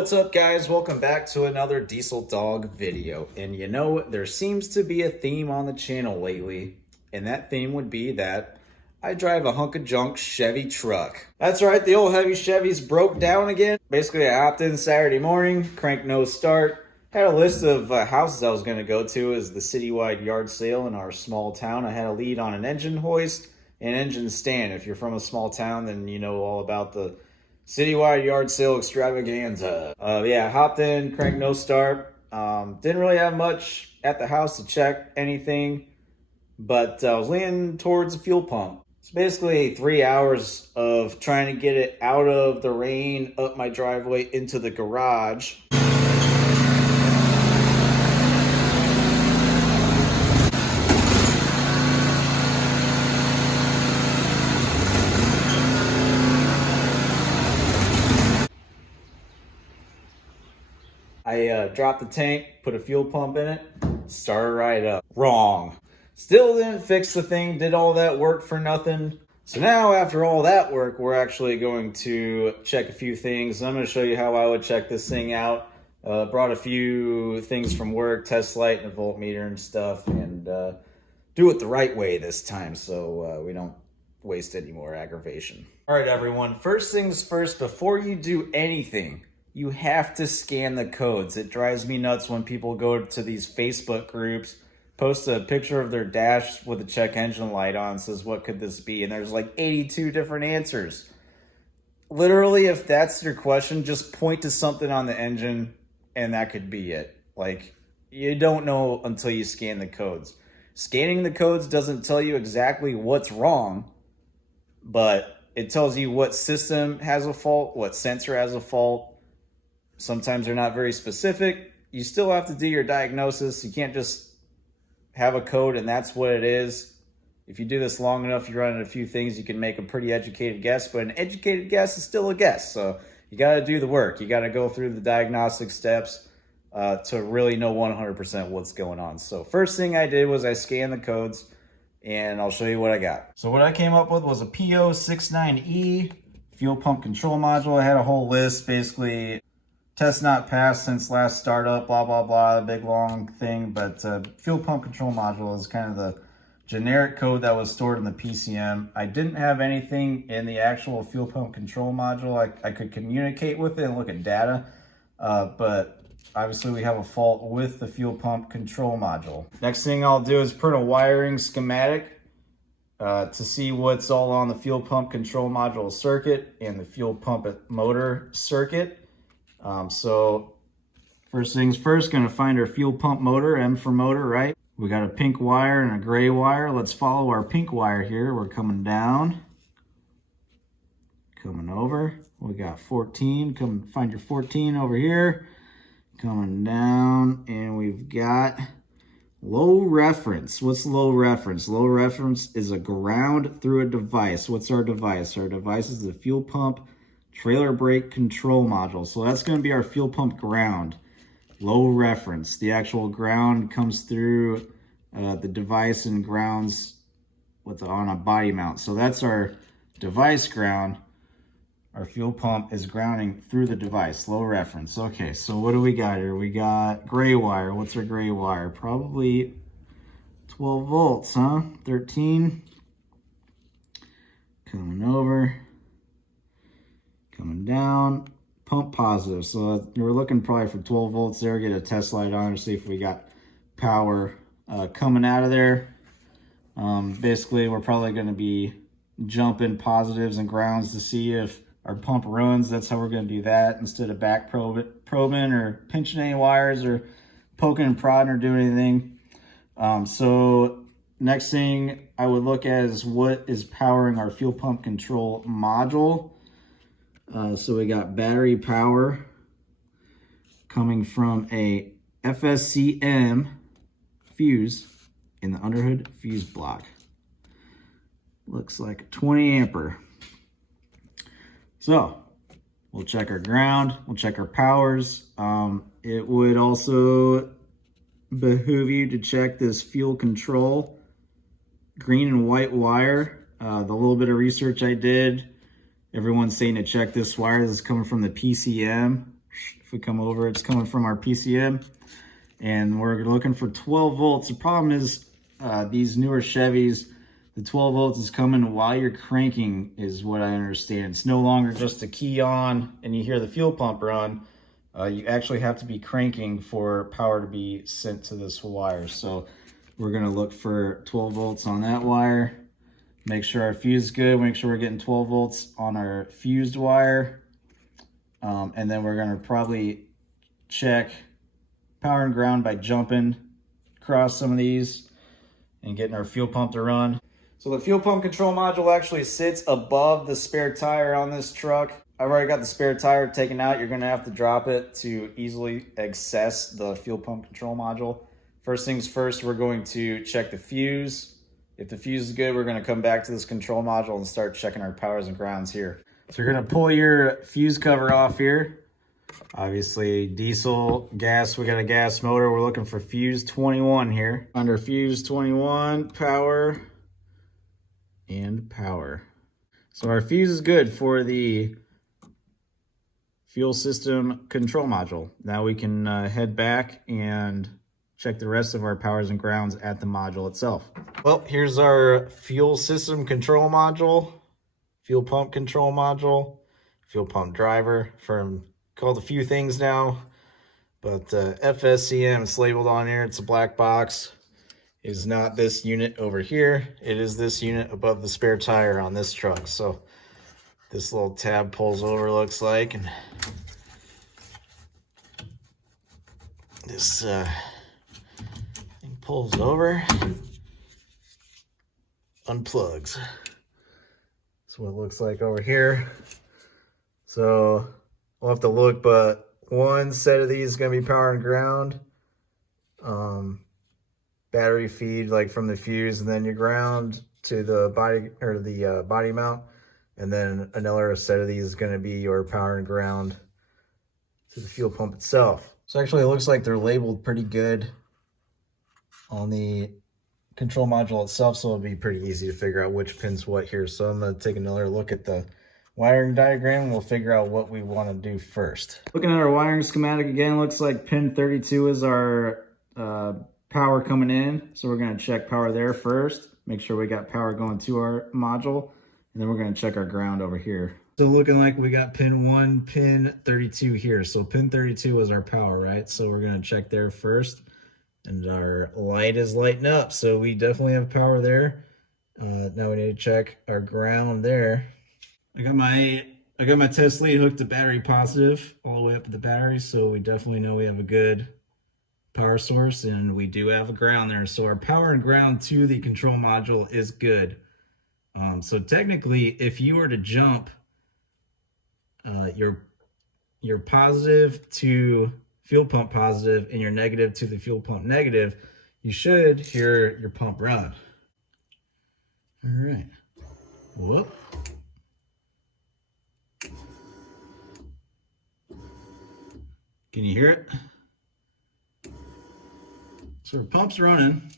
What's up, guys? Welcome back to another Diesel Dog video. And you know, there seems to be a theme on the channel lately, and that theme would be that I drive a hunk of junk Chevy truck. That's right, the old heavy Chevy's broke down again. Basically, I hopped in Saturday morning, crank no start, had a list of houses I was going to go to as the citywide yard sale in our small town. I had a lead on an engine hoist and engine stand. If you're from a small town, then you know all about the citywide yard sale extravaganza. Yeah, hopped in, crank no start. Didn't really have much at the house to check anything, but I was leaning towards a fuel pump. It's basically 3 hours of trying to get it out of the rain, up my driveway, into the garage. I dropped the tank, put a fuel pump in it, started right up. Wrong. Still didn't fix the thing, did all that work for nothing. So now after all that work, we're actually going to check a few things. I'm going to show you how I would check this thing out. Brought a few things from work, test light and a voltmeter and stuff, and do it the right way this time so we don't waste any more aggravation. All right, everyone, first things first, before you do anything, you have to scan the codes. It drives me nuts when people go to these Facebook groups, post a picture of their dash with a check engine light on, says, what could this be? And there's like 82 different answers. Literally, if that's your question, just point to something on the engine and that could be it. Like, you don't know until you scan the codes. Scanning the codes doesn't tell you exactly what's wrong, but it tells you what system has a fault, what sensor has a fault. Sometimes they're not very specific. You still have to do your diagnosis. You can't just have a code and that's what it is. If you do this long enough, you run into a few things, you can make a pretty educated guess, but an educated guess is still a guess. So you got to do the work. You got to go through the diagnostic steps to really know 100% what's going on. So first thing I did was I scanned the codes and I'll show you what I got. So what I came up with was a P069E fuel pump control module. I had a whole list, basically test not passed since last startup, blah, blah, blah, a big long thing. But fuel pump control module is kind of the generic code that was stored in the PCM. I didn't have anything in the actual fuel pump control module. I could communicate with it and look at data, but obviously we have a fault with the fuel pump control module. Next thing I'll do is print a wiring schematic to see what's all on the fuel pump control module circuit and the fuel pump motor circuit. So first things first, gonna find our fuel pump motor, M for motor, right? We got a pink wire and a gray wire. Let's follow our pink wire here. We're coming down, coming over. We got 14, come find your 14 over here. Coming down, and we've got low reference. What's low reference? Low reference is a ground through a device. What's our device? Our device is the fuel pump trailer brake control module. So that's going to be our fuel pump ground. Low reference. The actual ground comes through the device and grounds on a body mount. So that's our device ground. Our fuel pump is grounding through the device. Low reference. Okay, so what do we got here? We got gray wire. What's our gray wire? Probably 12 volts, huh? 13. Coming over. Coming down, pump positive. So we're looking probably for 12 volts there. Get a test light on to see if we got power coming out of there. Basically, we're probably going to be jumping positives and grounds to see if our pump runs. That's how we're going to do that instead of back probing or pinching any wires or poking and prodding or doing anything. So next thing I would look at is what is powering our fuel pump control module. So we got battery power coming from a FSCM fuse in the underhood fuse block. Looks like a 20 ampere. So we'll check our ground, we'll check our powers. It would also behoove you to check this fuel control green and white wire. The little bit of research I did, everyone's saying to check this wire. This is coming from the PCM If we come over, it's coming from our PCM, and we're looking for 12 volts. The problem is these newer Chevys, the 12 volts is coming while you're cranking, is what I understand. It's no longer just a key on and you hear the fuel pump run. You actually have to be cranking for power to be sent to this wire. So we're gonna look for 12 volts on that wire. Make sure our fuse is good. Make sure we're getting 12 volts on our fused wire. And then we're gonna probably check power and ground by jumping across some of these and getting our fuel pump to run. So the fuel pump control module actually sits above the spare tire on this truck. I've already got the spare tire taken out. You're gonna have to drop it to easily access the fuel pump control module. First things first, we're going to check the fuse. If the fuse is good, we're gonna come back to this control module and start checking our powers and grounds here. So you're gonna pull your fuse cover off here. Obviously diesel, gas, we got a gas motor. We're looking for fuse 21 here. Under fuse 21, power and power. So our fuse is good for the fuel system control module. Now we can head back and check the rest of our powers and grounds at the module itself. Well, here's our fuel system control module, fuel pump control module, fuel pump driver. From called a few things now, but FSCM is labeled on here. It's a black box. It is not this unit over here. It is this unit above the spare tire on this truck. So this little tab pulls over, looks like, and this thing pulls over, unplugs. That's what it looks like over here. So we'll have to look, but one set of these is going to be power and ground. Battery feed, like from the fuse, and then your ground to the body, or the body mount. And then another set of these is going to be your power and ground to the fuel pump itself. So actually it looks like they're labeled pretty good on the control module itself, so it'll be pretty easy to figure out which pin's what here. So I'm going to take another look at the wiring diagram, and we'll figure out what we want to do first. Looking at our wiring schematic again, looks like pin 32 is our power coming in. So we're going to check power there first, make sure we got power going to our module, and then we're going to check our ground over here. So looking like we got pin 1, pin 32 here. So pin 32 is our power, right? So we're going to check there first, and our light is lighting up. So we definitely have power there. Now we need to check our ground there. I got my test lead hooked to battery positive all the way up to the battery, so we definitely know we have a good power source, and we do have a ground there. So our power and ground to the control module is good. So technically, if you were to jump your positive to fuel pump positive and your negative to the fuel pump negative, you should hear your pump run. All right. Whoop. Can you hear it? So our pump's running.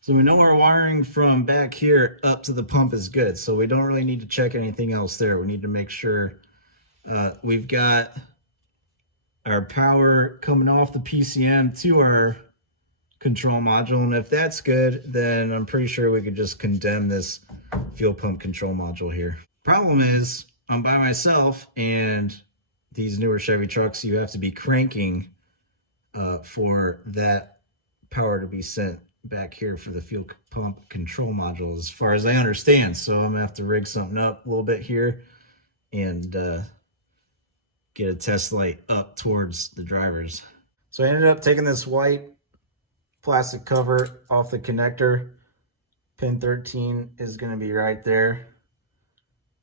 So we know our wiring from back here up to the pump is good. So we don't really need to check anything else there. We need to make sure we've got our power coming off the PCM to our control module. And if that's good, then I'm pretty sure we could just condemn this fuel pump control module here. Problem is, I'm by myself, and these newer Chevy trucks, you have to be cranking for that power to be sent back here for the fuel pump control module, as far as I understand. So I'm gonna have to rig something up a little bit here and get a test light up towards the drivers. So I ended up taking this white plastic cover off the connector. Pin 13 is gonna be right there.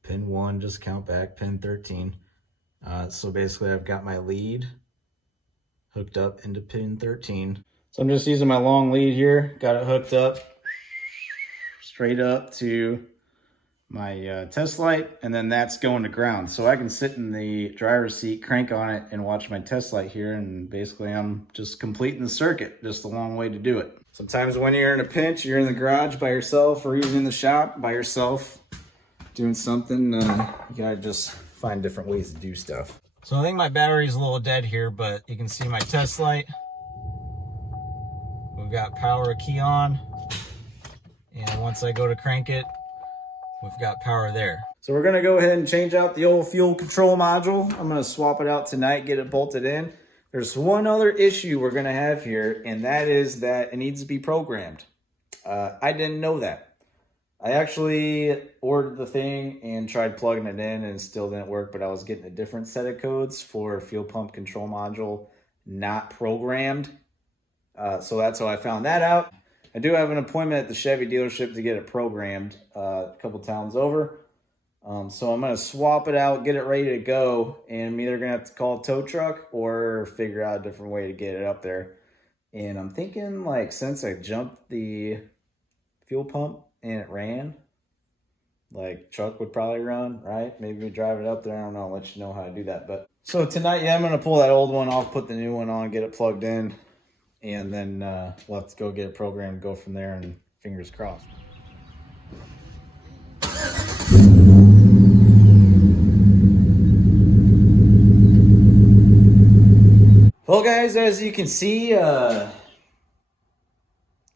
Pin 1, just count back, pin 13. So basically I've got my lead hooked up into pin 13. So I'm just using my long lead here, got it hooked up straight up to my test light, and then that's going to ground. So I can sit in the driver's seat, crank on it, and watch my test light here, and basically I'm just completing the circuit. Just a long way to do it. Sometimes when you're in a pinch, you're in the garage by yourself, or even in the shop by yourself doing something, you gotta just find different ways to do stuff. So I think my battery's a little dead here, but you can see my test light. We've got power key on, and once I go to crank it, we've got power there. So we're gonna go ahead and change out the old fuel control module. I'm gonna swap it out tonight, get it bolted in. There's one other issue we're gonna have here, and that is that it needs to be programmed. I didn't know that. I actually ordered the thing and tried plugging it in and it still didn't work, but I was getting a different set of codes for fuel pump control module, not programmed. So that's how I found that out. I do have an appointment at the Chevy dealership to get it programmed a couple towns over. So I'm going to swap it out, get it ready to go, and I'm either going to have to call a tow truck or figure out a different way to get it up there. And I'm thinking, like, since I jumped the fuel pump and it ran, like truck would probably run, right? Maybe we drive it up there. I don't know. I'll let you know how to do that. But so tonight, yeah, I'm going to pull that old one off, put the new one on, get it plugged in, and then we'll have to go get it programmed, go from there, and fingers crossed. Well, guys, as you can see, the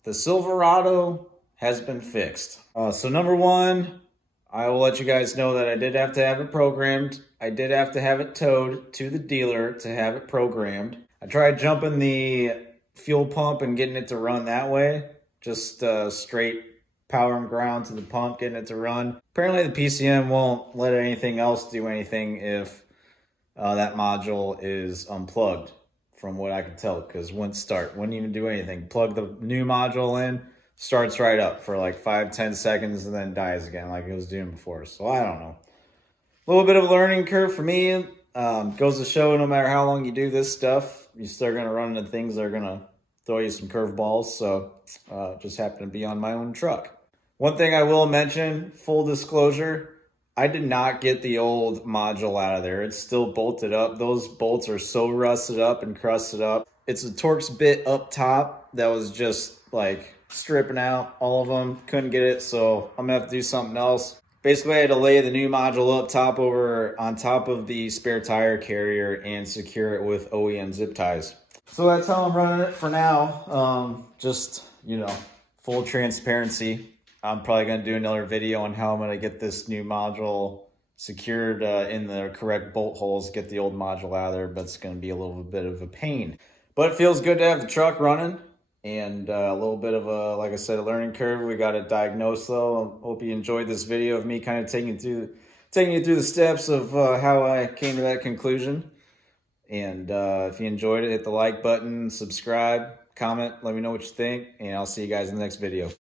Silverado has been fixed. So number one, I will let you guys know that I did have to have it programmed. I did have to have it towed to the dealer to have it programmed. I tried jumping the fuel pump and getting it to run that way. Just straight power and ground to the pump, getting it to run. Apparently the PCM won't let anything else do anything if that module is unplugged, from what I could tell, because wouldn't start, wouldn't even do anything. Plug the new module in, starts right up for like 5-10 seconds and then dies again like it was doing before. So I don't know. A little bit of a learning curve for me. Goes to show no matter how long you do this stuff, you still going to run into things that are going to throw you some curveballs. So just happened to be on my own truck. One thing I will mention, full disclosure, I did not get the old module out of there. It's still bolted up. Those bolts are so rusted up and crusted up. It's a Torx bit up top that was just like stripping out all of them. Couldn't get it, so I'm gonna have to do something else. Basically, I had to lay the new module up top on top of the spare tire carrier and secure it with OEM zip ties. So that's how I'm running it for now. Just, you know, full transparency. I'm probably going to do another video on how I'm going to get this new module secured in the correct bolt holes, get the old module out of there, but it's going to be a little bit of a pain. But it feels good to have the truck running, and a little bit of a, like I said, a learning curve. We got it diagnosed though. I hope you enjoyed this video of me kind of taking you through the steps of how I came to that conclusion. And if you enjoyed it, hit the like button, subscribe, comment, let me know what you think, and I'll see you guys in the next video.